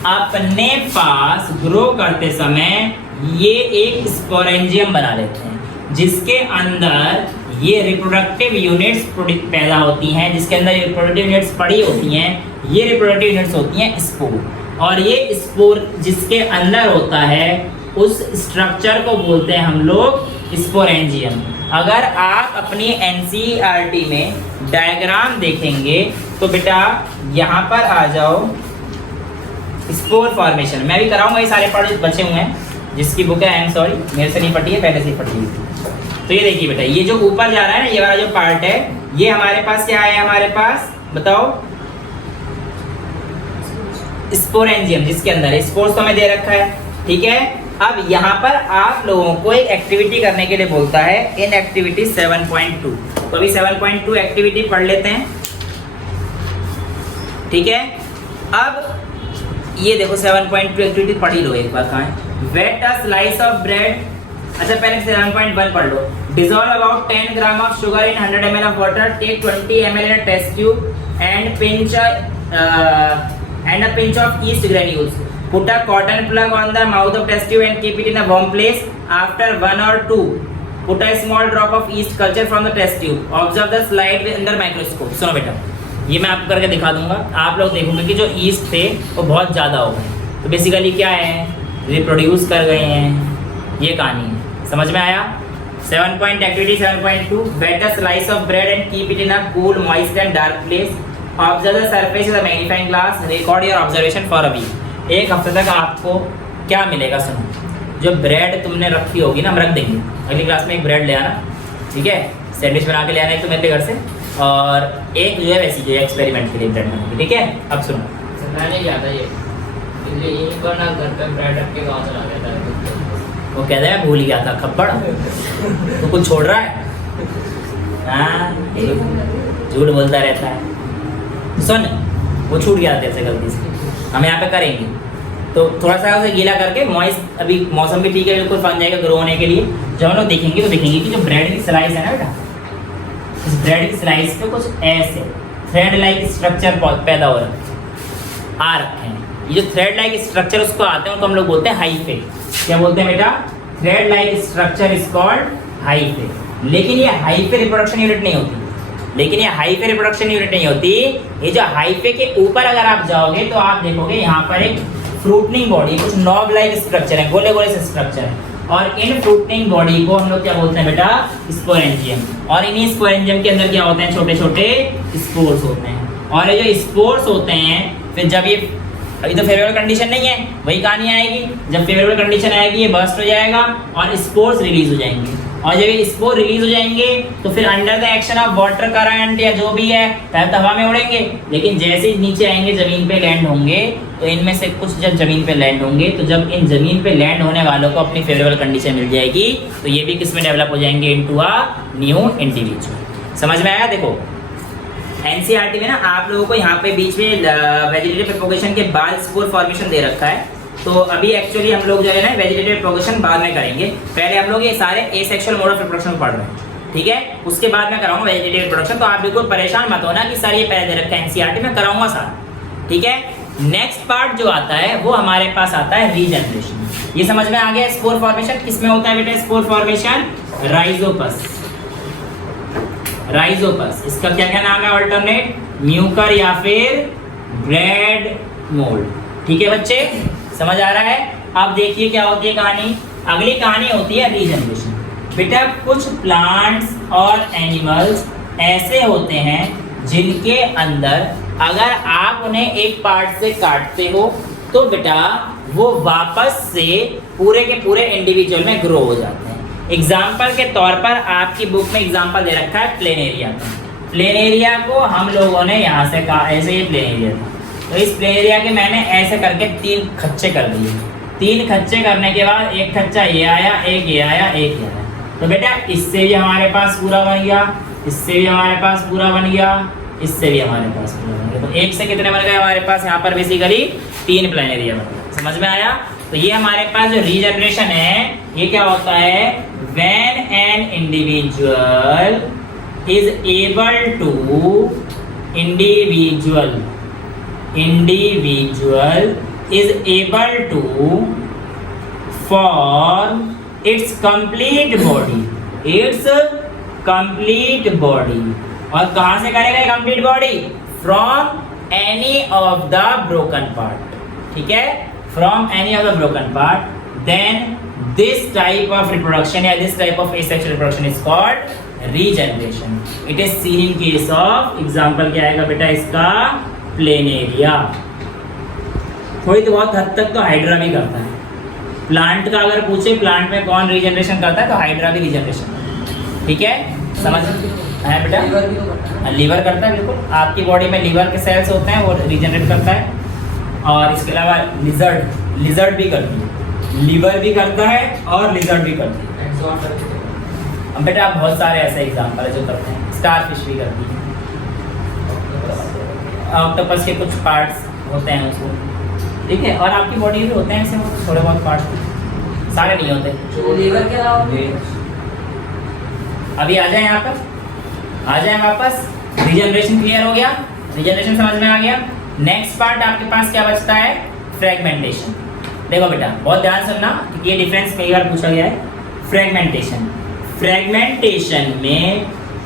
अपने पास ग्रो करते समय ये एक स्पोरेंजियम बना लेते हैं, जिसके अंदर ये रिप्रोडक्टिव यूनिट्स पैदा होती हैं, जिसके अंदर ये रिप्रोडक्टिव यूनिट्स पड़ी होती हैं। ये रिप्रोडक्टिव यूनिट्स होती हैं स्पोर, और ये स्पोर जिसके अंदर होता है उस स्ट्रक्चर को बोलते हैं हम लोग स्पोरेंजियम। अगर आप अपनी एनसीईआरटी में डायग्राम देखेंगे तो बेटा यहाँ पर आ जाओ, स्पोर फॉर्मेशन मैं भी कराऊंगा, ये सारे पढ़ बचे हुए हैं। जिसकी बुक है आई एम सॉरी, मेरे से नहीं पढ़ी है, पहले से ही पढ़ी हुई। तो ये देखिए बेटा, ये जो ऊपर जा रहा है ना, ये वाला जो पार्ट है, ये हमारे पास क्या है? हमारे पास बताओ स्पोरेंजियम, जिसके अंदर स्पोर्स तो हमें दे रखा है, ठीक है। अब यहाँ पर आप लोगों को एक एक्टिविटी करने के लिए बोलता है इन एक्टिविटी 7.2। तो अभी 7.2 एक्टिविटी पढ़ लेते हैं, ठीक है। अब ये देखो 7.2 एक्टिविटी पढ़ ही लो एक बार। कहाँ है? Weigh a slice of bread. अच्छा पहले 7.1 पढ़ लो। Dissolve about 10 gram of sugar in 100 ml of water, take 20 ml in test tube and pinch of yeast granules. Put a cotton plug on the mouth of test tube and keep it in a warm place. After 1 or 2, put a small drop of yeast culture from the test tube. Observe the slide under microscope. सुनो बेटा, ये मैं आपको करके दिखा दूंगा. आप लोग देखोगे कि जो ईस्ट थे वो बहुत ज़्यादा हो गए. तो बेसिकली क्या है, रिप्रोड्यूस कर गए हैं. ये कहानी है, समझ में आया? 7 point activity 7.2. Wet a slice of bread and keep it in a cool, moist and dark place. Observe the surface with a magnifying glass. Record your observation for a week. एक हफ्ते तक आपको क्या मिलेगा सुनो. जो ब्रेड तुमने रखी होगी ना, हम रख देंगे अगली क्लास में. एक ब्रेड ले आना, ठीक है, सैंडविच बना के ले आना एक तो मेरे घर से, और एक जो है वैसी जो है एक्सपेरिमेंट के लिए ब्रेड बनाएंगे, ठीक है. अब सुनो, मैंने किया था ये, इसलिए यहीं पर ना घर पे ब्रेड रख के कहाँ चला गया था. वो कहता है भूल गया था खप्पड़. तो कुछ छोड़ रहा है, हाँ झूठ बोलता रहता है. सुन, वो छूट गया तेरे से गलती से. हम यहाँ पे करेंगे तो थोड़ा सा उसे गीला करके मॉइस्ट, अभी मौसम भी ठीक है, बिल्कुल बन जाएगा ग्रो होने के लिए. जब हम लोग देखेंगे तो देखेंगे कि जो ब्रेड की स्लाइस है ना बेटा, इस ब्रेड की स्लाइस पे कुछ ऐसे थ्रेड लाइक स्ट्रक्चर पैदा हो रहा आ रखे हैं. ये जो थ्रेड लाइक स्ट्रक्चर उसको आते हैं, उनको हम लोग बोलते हैं हाइफे. क्या बोलते हैं बेटा? Thread like structure is called hyphae. लेकिन ये हाइफे रिप्रोडक्शन यूनिट नहीं होती. ये जो हाइफे के ऊपर अगर आप जाओगे तो आप देखोगे यहाँ पर एक फ्रूटनिंग बॉडी, कुछ नॉब लाइक स्ट्रक्चर है, गोले गोले से स्ट्रक्चर है. और इन फ्रूटनिंग बॉडी को हम लोग क्या बोलते हैं बेटा? स्पोरेंजियम. और इन्हीं स्पोरेंजियम के अंदर क्या होते हैं? छोटे छोटे स्पोर्स होते हैं. और ये जो स्पोर्स होते हैं, फिर जब ये अभी तो फेवरेबल कंडीशन नहीं है, वही कहानी आएगी. जब फेवरेबल कंडीशन आएगी ये बर्स्ट हो जाएगा और स्पोर्स रिलीज हो जाएंगे. और जब ये स्पोर रिलीज हो जाएंगे तो फिर under the action of water current या जो भी है, पहले तो हवा में उड़ेंगे, लेकिन जैसे ही नीचे आएंगे जमीन पे लैंड होंगे, तो इनमें से कुछ जब जमीन पे लैंड होंगे, तो जब इन जमीन पे लैंड होने वालों को अपनी फेवरेबल कंडीशन मिल जाएगी, तो ये भी किस में डेवलप हो जाएंगे? Into a new individual. समझ में आया? देखो एनसीईआरटी में ना आप लोगों को यहाँ पे बीच में वेजिटेटिव प्रोपगेशन के बाद स्पोर फॉर्मेशन दे रखा है. तो अभी एक्चुअली हम लोग जो है ना वेजिटेटिव प्रोपगेशन बाद में करेंगे. पहले हम लोग ये सारे एसेक्सुअल मोड ऑफ रिप्रोडक्शन पढ़ रहे हैं, ठीक है. उसके बाद मैं कराऊंगा वेजिटेटिव रिप्रोडक्शन. तो आप बिल्कुल परेशान मत होना कि सर ये पहले दे रखा है एनसीईआरटी में, कराऊंगा साथ, ठीक है. नेक्स्ट पार्ट जो आता है वो हमारे पास आता है रीजनरेशन. ये समझ में आ गया? स्पोर फॉर्मेशन किसमें होता है बेटा? Spore formation Rhizopus. राइजोपस इसका क्या क्या नाम है? अल्टरनेट म्यूकर या फिर ब्रेड मोल्ड. ठीक है बच्चे, समझ आ रहा है? अब देखिए क्या होती है कहानी. अगली कहानी होती है रीजनरेशन. बेटा कुछ प्लांट्स और एनिमल्स ऐसे होते हैं जिनके अंदर अगर आप उन्हें एक पार्ट से काटते हो तो बेटा वो वापस से पूरे के पूरे इंडिविजुअल में ग्रो हो जाते हैं. एग्जाम्पल के तौर पर आपकी बुक में एग्जाम्पल दे रखा है प्लेनेरिया का. प्लेनेरिया को हम लोगों ने यहाँ से कहा, ऐसे ये प्लेनेरिया था, तो इस प्लेनेरिया के मैंने ऐसे करके 3 खच्चे कर दिए. 3 खच्चे करने के बाद एक खच्चा ये आया, एक ये आया, एक ये आया. तो बेटा इससे भी हमारे पास पूरा बन गया, इससे भी हमारे पास पूरा बन गया, इससे भी हमारे पास पूरा बन गया. तो एक से कितने बन गए हमारे पास? यहाँ पर बेसिकली 3 प्लेनेरिया बन गए. समझ में आया? तो ये हमारे पास जो रीजनरेशन है ये क्या होता है? When an individual is able to individual is able to form its complete body. और कहाँ से करेगा ये complete body? From any of the broken part. ठीक है? From any of the broken part, then this type of reproduction या this type of asexual reproduction is called regeneration. It is seen in case of example क्या आएगा बेटा इसका? प्लेनेरिया. थोड़ी तो बहुत हद तक तो हाइड्रा भी करता है. प्लांट का अगर पूछे प्लांट में कौन रीजनरेशन करता है तो हाइड्रा भी रीजनरेशन. ठीक है, समझ है बेटा? लीवर करता है बिल्कुल. आपकी बॉडी में लीवर के सेल्स होते हैं, वो रीजनरेट करता है. और इसके अलावा लिजर्ड भी करती है. लीवर भी करता है और लिजर्ड भी करती है. अब बेटा आप बहुत सारे ऐसे एग्जाम्पल है जो करते हैं. स्टार फिश भी करती है. ऑक्टोपस के कुछ पार्ट्स होते हैं उसको. ठीक है, और आपकी बॉडी भी होते हैं ऐसे थोड़े बहुत पार्ट्स, सारे नहीं होते. लीवर के अलावा अभी आ जाए यहाँ पर, आ जाए वापस. रीजनरेशन क्लियर हो गया, रीजनरेशन समझ में आ गया. नेक्स्ट पार्ट आपके पास क्या बचता है? फ्रेगमेंटेशन। देखो बेटा बहुत ध्यान सुनना, ये डिफरेंस कई बार पूछा गया है। फ्रेगमेंटेशन में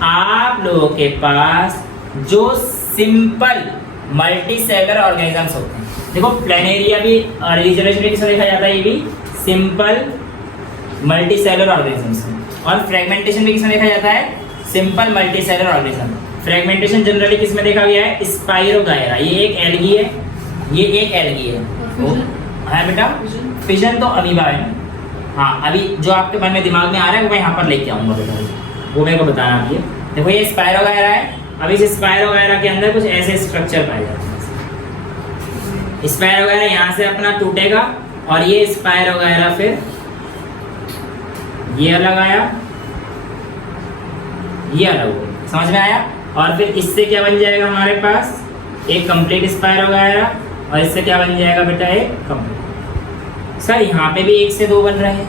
आप लोगों के पास जो सिंपल मल्टीसेलुलर ऑर्गेनिजम्स होते हैं, देखो प्लेनेरिया भी और रिजर्वेशन भी किसमें देखा जाता है, ये भी सिंपल मल्टीसेलुलर ऑर्गेनिजम्स में, और फ्रेगमेंटेशन भी किसमें देखा जाता है, simple multicellular organism. Fragmentation generally किसमें देखा गया है, स्पाइरोगायरा, ये एक एल्गी है, ये एक एल्गी है। है बेटा, फिजन तो अमीबा है ना। हाँ, अभी जो आपके मन में दिमाग में आ रहा है वो मैं यहाँ पर लेके आऊँगा बेटा, वो मेरे को बताना आप। ये देखो ये स्पाइरोगायरा है, अब इस स्पाइरोगायरा के अंदर कुछ ऐसे स्ट्रक्चर पाए जाते हैं। स्पाइरोगायरा यहाँ से अपना टूटेगा और ये स्पाइरोगायरा फिर ये अलग आया, ये अलग हो गया, समझ में आया। और फिर इससे क्या बन जाएगा हमारे पास, एक कंप्लीट स्पाइरोगायरा, और इससे क्या बन जाएगा बेटा, एक कंप्लीट। सर यहाँ पे भी 1 से 2 बन रहे हैं,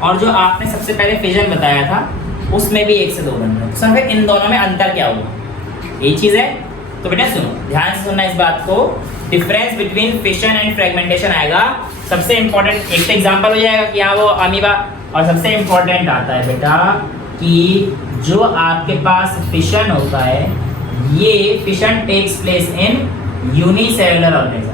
और जो आपने सबसे पहले फिजन बताया था उसमें भी 1 से 2 बन रहे हैं। सर फिर इन दोनों में अंतर क्या हुआ, यही चीज़ है। तो बेटा सुनो, ध्यान से सुनना इस बात को, difference between fission and fragmentation आएगा। सबसे इंपॉर्टेंट एक तो एग्जाम्पल हो जाएगा कि हाँ वो अमीबा, और सबसे इंपॉर्टेंट आता है बेटा कि जो आपके पास फिशन होता है, ये fission takes place in unicellular organism.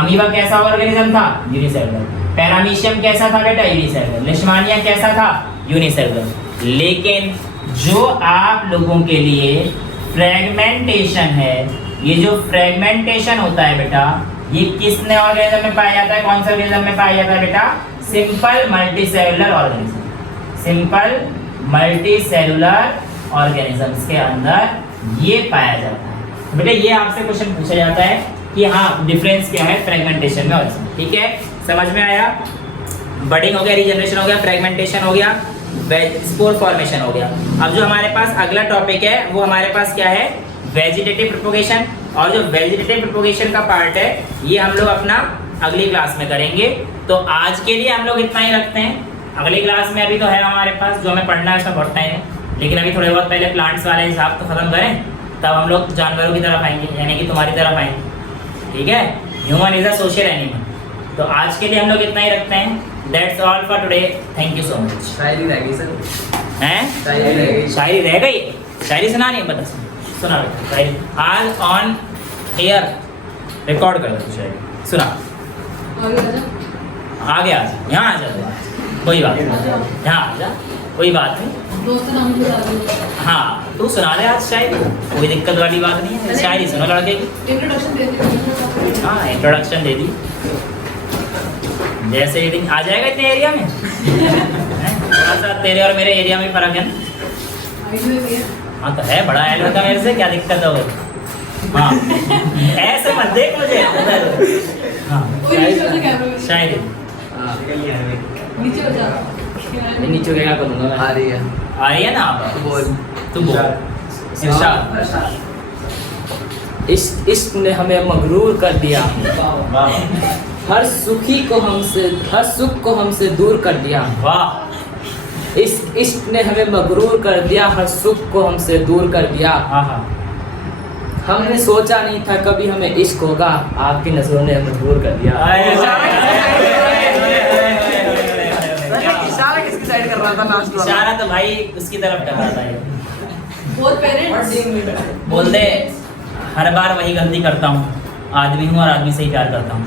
Amoeba कैसा ऑर्गेनिज्म था, यूनिसेलुलर। पैरामीशियम कैसा था बेटा, यूनिसेलुलर। लिशमानिया कैसा था, यूनिसेलुलर। लेकिन जो आप लोगों के लिए फ्रेगमेंटेशन है, ये जो फ्रेगमेंटेशन होता है बेटा, ये किसने ऑर्गेनिज्म में पाया जाता है, कौन से ऑर्गेनिज्म में पाया जाता है बेटा, simple multicellular organism. Simple multicellular organisms के अंदर ये पाया जाता है। बेटा ये आपसे क्वेश्चन पूछा जाता है कि हाँ डिफरेंस क्या है फ्रेगमेंटेशन में और इसमें, ठीक है, समझ में आया। बडिंग हो गया, रीजनरेशन हो गया, फ्रेगमेंटेशन हो गया, स्पोर फॉर्मेशन हो गया। अब जो हमारे पास अगला टॉपिक है वो हमारे पास क्या है, वेजिटेटिव प्रोपगेशन। और जो वेजिटेटिव प्रोपगेशन का पार्ट है ये हम लोग अपना अगली क्लास में करेंगे। तो आज के लिए हम लोग इतना ही रखते हैं। अगली क्लास में अभी तो है हमारे पास जो हमें पढ़ना है उसमें बहुत टाइम है, लेकिन अभी थोड़े बहुत पहले प्लांट्स वाले हिसाब तो खत्म करें, तब हम लोग जानवरों की तरफ आएंगे, यानी कि तुम्हारी तरफ आएंगे, ठीक है। Human is a social animal. तो आज के लिए हम लोग इतना ही रखते हैं। That's all for today, thank you so much. शायरी रह गई सर, हैं, शायरी रह गई। शायरी रह गई, शायरी सुनानी है, बता सुना शायरी आज ऑन एयर रिकॉर्ड कर दो, शायरी सुना। आगे आ जा, यहाँ आ जा, कोई बात नहीं, यहाँ आ जा, कोई बात नहीं। दोस्त नाम बता दो। हाँ तू सुना दे आज शायरी, कोई दिक्कत वाली बात नहीं है, शायरी सुनो लड़के की। इंट्रोडक्शन दे दी। हाँ इंट्रोडक्शन दे दी, जैसे ही दिन आ जाएगा इतने एरिया में। थोड़ा सा तेरे और मेरे एरिया में फर्क है ना। हाँ तो है, बड़ा है लड़का मेरे से, क्या दिक्कत है वो। हाँ ऐसे मत देख मुझे। हाँ शायरी नीचे हो जा। नीचे हो क्या करूँगा मैं? आ रही है, आ रही है ना आप, बोल। तू बोल। इरशाद। इश्क ने हमें मगरूर कर दिया, वाह हर सुख को हमसे दूर कर दिया। वाह, इश्क ने हमें मगरूर कर दिया, हर सुख को हमसे दूर कर दिया। हाँ हाँ, हमने सोचा नहीं था कभी हमें इश्क होगा, आपकी नजरों ने हमें दूर कर दिया। इशारा किसकी साइड कर रहा था लास्ट वाला? इशारा तो भाई उसकी तरफ कर रहा था ये। बहुत पेरेंट्स बोल दे, हर बार वही गलती करता हूँ, आदमी हूँ और आदमी से ही प्यार करता हूँ।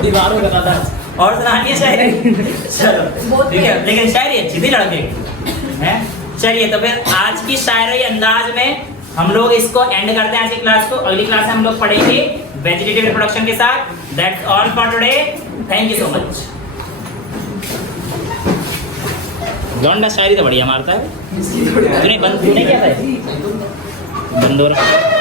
दीवारों का था। और सुनानी है शायरी। चलो ठीक है, लेकिन शायरी अच्छी थी लड़के हैं। चलिए तो फिर आज की शायरी अंदाज में हम लोग इसको एंड करते हैं आज की क्लास को। अगली क्लास में हम लोग पढ़ेंगे वेजिटेटिव रिप्रोडक्शन के साथ। That's all for today, thank you so much. लौंडा शायरी तो बढ़िया मारता है। तूने क्या था, बंद हो रहा।